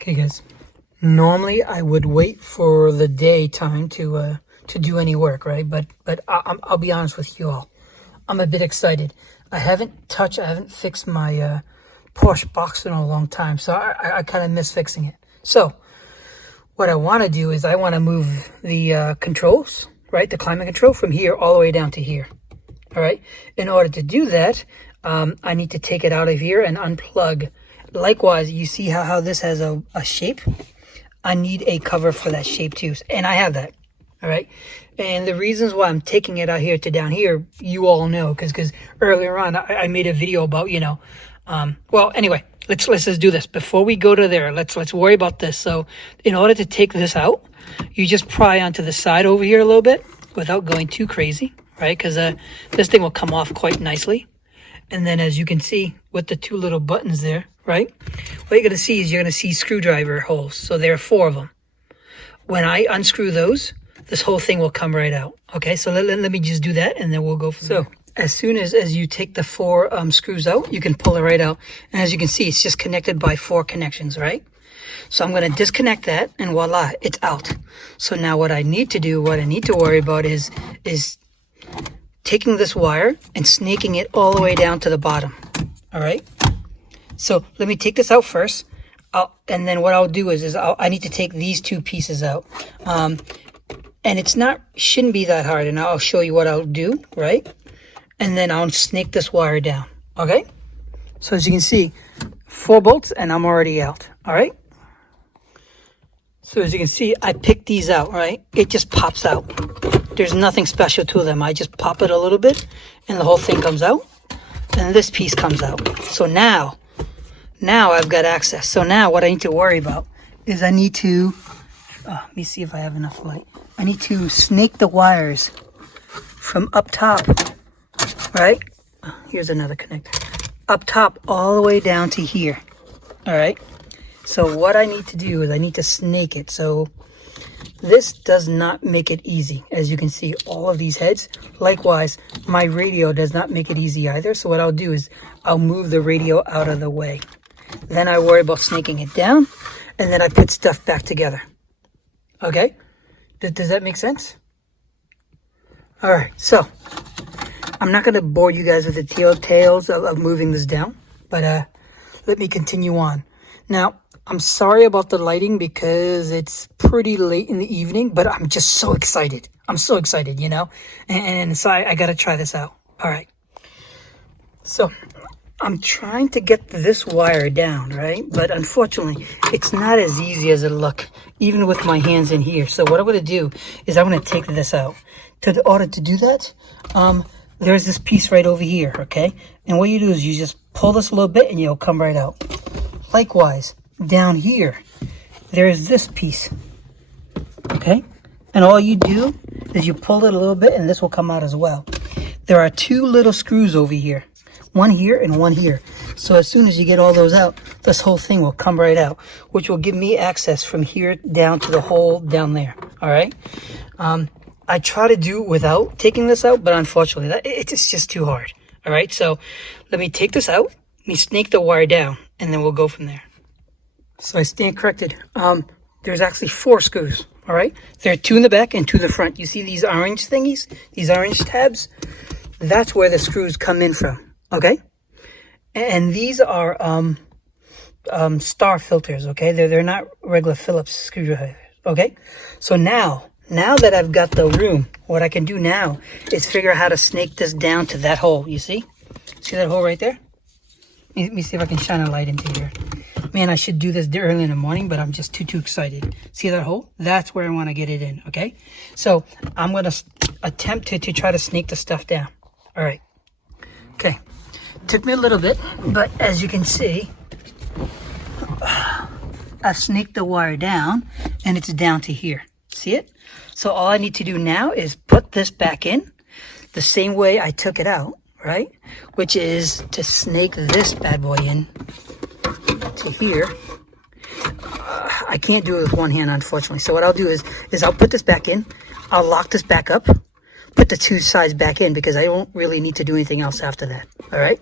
Okay, guys. Normally, I would wait for the daytime to do any work, right? But I'll be honest with you all. I'm a bit excited. I haven't fixed my Porsche Boxster in a long time, so I kind of miss fixing it. So what I want to do is I want to move the controls, right? The climate control from here all the way down to here. All right. In order to do that, I need to take it out of here and unplug. Likewise, you see how this has a shape? I need a cover for that shape too, and I have that. All right. And the reasons why I'm taking it out here to down here, you all know, because earlier on I made a video about, well, anyway, let's just do this before we go to there. Let's worry about this. So in order to take this out, you just pry onto the side over here a little bit without going too crazy, right? Because this thing will come off quite nicely. And then as you can see with the two little buttons there, right? What you're going to see is you're going to see screwdriver holes. So there are 4 of them. When I unscrew those, this whole thing will come right out. Okay, so let me just do that and then we'll go from there. So as soon as you take the 4 screws out, you can pull it right out. And as you can see, it's just connected by 4 connections, right? So I'm going to disconnect that and voila, it's out. So now what I need to worry about is taking this wire and snaking it all the way down to the bottom. All right. So let me take this out first. And then what I'll do is I need to take these 2 pieces out. And shouldn't be that hard. And I'll show you what I'll do, right? And then I'll snake this wire down. Okay. So as you can see, 4 bolts and I'm already out. All right. So as you can see, I picked these out, right? It just pops out. There's nothing special to them. I just pop it a little bit and the whole thing comes out. And this piece comes out. So now I've got access. So now what I need to worry about is I need to, let me see if I have enough light. I need to snake the wires from up top, right? Here's another connector. Up top all the way down to here, all right? So what I need to do is I need to snake it. So this does not make it easy. As you can see, all of these heads. Likewise, my radio does not make it easy either. So what I'll do is I'll move the radio out of the way. Then I worry about snaking it down, and then I put stuff back together. Okay? Does that make sense? All right, so I'm not going to bore you guys with the tales of moving this down, but let me continue on. Now, I'm sorry about the lighting because it's pretty late in the evening, but I'm just so excited. I'm so excited, and so I got to try this out. All right. So I'm trying to get this wire down, right? But unfortunately, it's not as easy as it looks, even with my hands in here. So what I'm going to do is I'm going to take this out. In order to do that, there's this piece right over here, okay? And what you do is you just pull this a little bit and it'll come right out. Likewise, down here, there's this piece, okay? And all you do is you pull it a little bit and this will come out as well. There are 2 little screws over here. One here and one here. So as soon as you get all those out, this whole thing will come right out, which will give me access from here down to the hole down there. All right. I try to do without taking this out, but unfortunately, it's just too hard. All right. So let me take this out. Let me snake the wire down, and then we'll go from there. So I stand corrected. There's actually 4 screws. All right. There are 2 in the back and 2 in the front. You see these orange thingies? These orange tabs? That's where the screws come in from. Okay, and these are star filters. Okay, they're not regular Phillips screwdrivers. Okay, so now that I've got the room, what I can do now is figure out how to snake this down to that hole. You see that hole right there? Let me see if I can shine a light into here. Man, I should do this early in the morning, but I'm just too excited. See that hole? That's where I want to get it in. Okay, so I'm gonna attempt to try to snake the stuff down. All right. Okay. Took me a little bit, but as you can see, I've snaked the wire down and it's down to here. See it? So all I need to do now is put this back in the same way I took it out, right? Which is to snake this bad boy in to here. I can't do it with one hand, unfortunately. So what I'll do is I'll put this back in. I'll lock this back up. Put the 2 sides back in because I don't really need to do anything else after that. All right.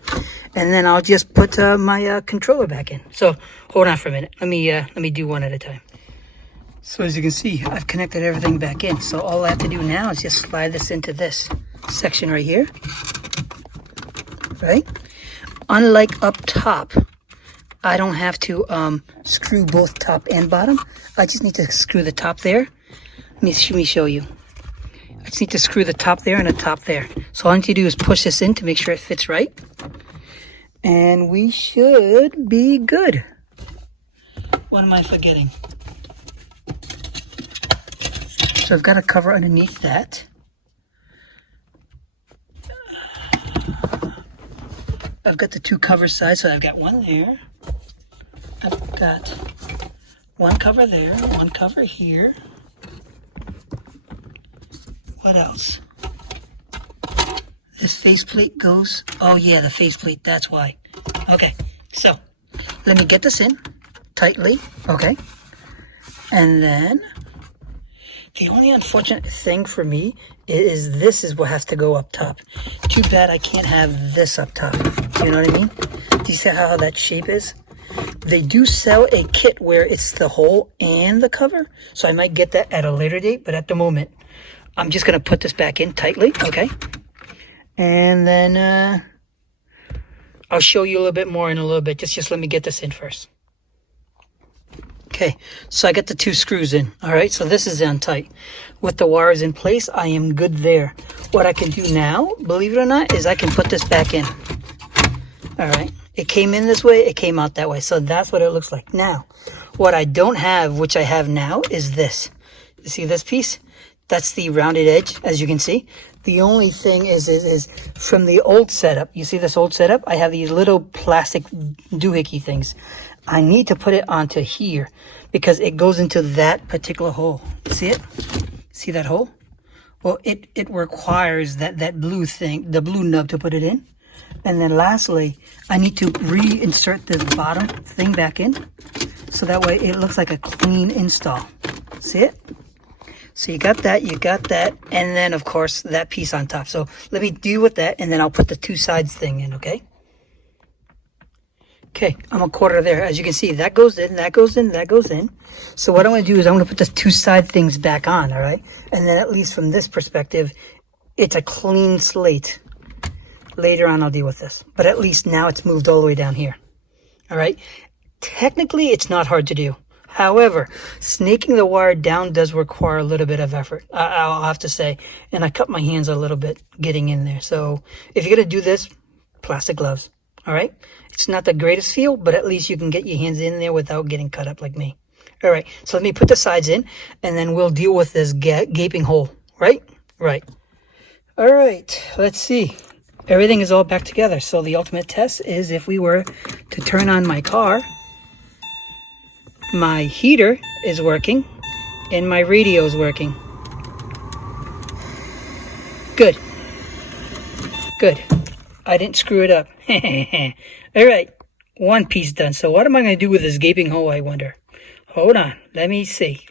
and then I'll just put my controller back in. So hold on for a minute. Let me do one at a time. So as you can see, I've connected everything back in. So all I have to do now is just slide this into this section right here, right? Unlike up top, I don't have to screw both top and bottom. I just need to screw the top there. Let me show you. I just need to screw the top there and the top there. So all I need to do is push this in to make sure it fits right. And we should be good. What am I forgetting? So I've got a cover underneath that. I've got the two cover sides, so I've got one there. I've got one cover there, one cover here. What else? This faceplate goes, oh yeah, the faceplate, that's why. Okay, so let me get this in tightly, okay? And then the only unfortunate thing for me is this is what has to go up top. Too bad I can't have this up top. You know what I mean? Do you see how that shape is? They do sell a kit where it's the hole and the cover, so I might get that at a later date, but at the moment, I'm just going to put this back in tightly, okay? And then I'll show you a little bit more in a little bit. Just let me get this in first. Okay, so I got the two screws in, all right? So this is on tight. With the wires in place, I am good there. What I can do now, believe it or not, is I can put this back in. All right, it came in this way, it came out that way. So that's what it looks like. Now, what I don't have, which I have now, is this. You see this piece? That's the rounded edge, as you can see. The only thing is from the old setup, you see this old setup? I have these little plastic doohickey things. I need to put it onto here because it goes into that particular hole. See it? See that hole? Well, it requires that blue thing, the blue nub to put it in. And then lastly, I need to reinsert this bottom thing back in so that way it looks like a clean install. See it? So you got that, and then of course that piece on top. So let me deal with that, and then I'll put the two sides thing in, okay? Okay, I'm a quarter there. As you can see, that goes in, that goes in, that goes in. So what I'm going to do is I'm going to put the two side things back on, all right? And then at least from this perspective, it's a clean slate. Later on, I'll deal with this. But at least now it's moved all the way down here, all right? Technically, it's not hard to do. However, snaking the wire down does require a little bit of effort, I'll have to say. And I cut my hands a little bit getting in there. So if you're going to do this, plastic gloves, all right? It's not the greatest feel, but at least you can get your hands in there without getting cut up like me. All right, so let me put the sides in, and then we'll deal with this gaping hole, right? Right. All right, let's see. Everything is all back together. So the ultimate test is if we were to turn on my car, my heater is working and my radio is working. Good. Good. I didn't screw it up. All right, one piece done. So what am I going to do with this gaping hole, I wonder? Hold on, let me see.